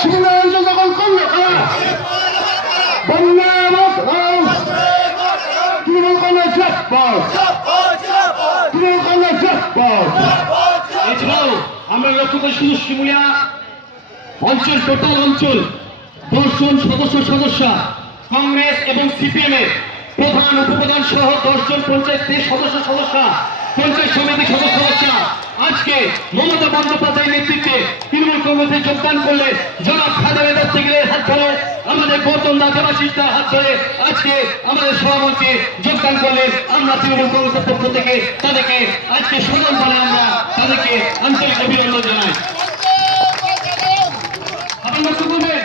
সীমানাঞ্চল দখল করলো কারা? বন্যা তৃণমূল কংগ্রেস তৃণমূল কংগ্রেস। এছাড়াও আমরা লক্ষ্য করি শুধু শিমুলিয়া অঞ্চল, টোটাল অঞ্চল 10 জন সদস্য কংগ্রেস এবং সিপিএম এর প্রধান উপপ্রধান সহ 10 জন পঞ্চায়েতের সদস্য পঞ্চায়েত সমিতির সদস্য আজকে মমতা বন্দ্যোপাধ্যায়ের নেতৃত্বে তৃণমূল কংগ্রেসে যোগদান করলে জনাব খালেদা দত্তগিরের হাত ধরে, আমাদের গৌতম দা দেবাশিসদার হাত ধরে আজকে আমাদের সভামঞ্চে যোগদান করলে আমরা তৃণমূল কংগ্রেসের পক্ষ থেকে তাদেরকে আজকে স্মরণ করে আমরা তাদেরকে আন্তরিক অভিনন্দন জানাই। আপনারা লক্ষ্য করবেন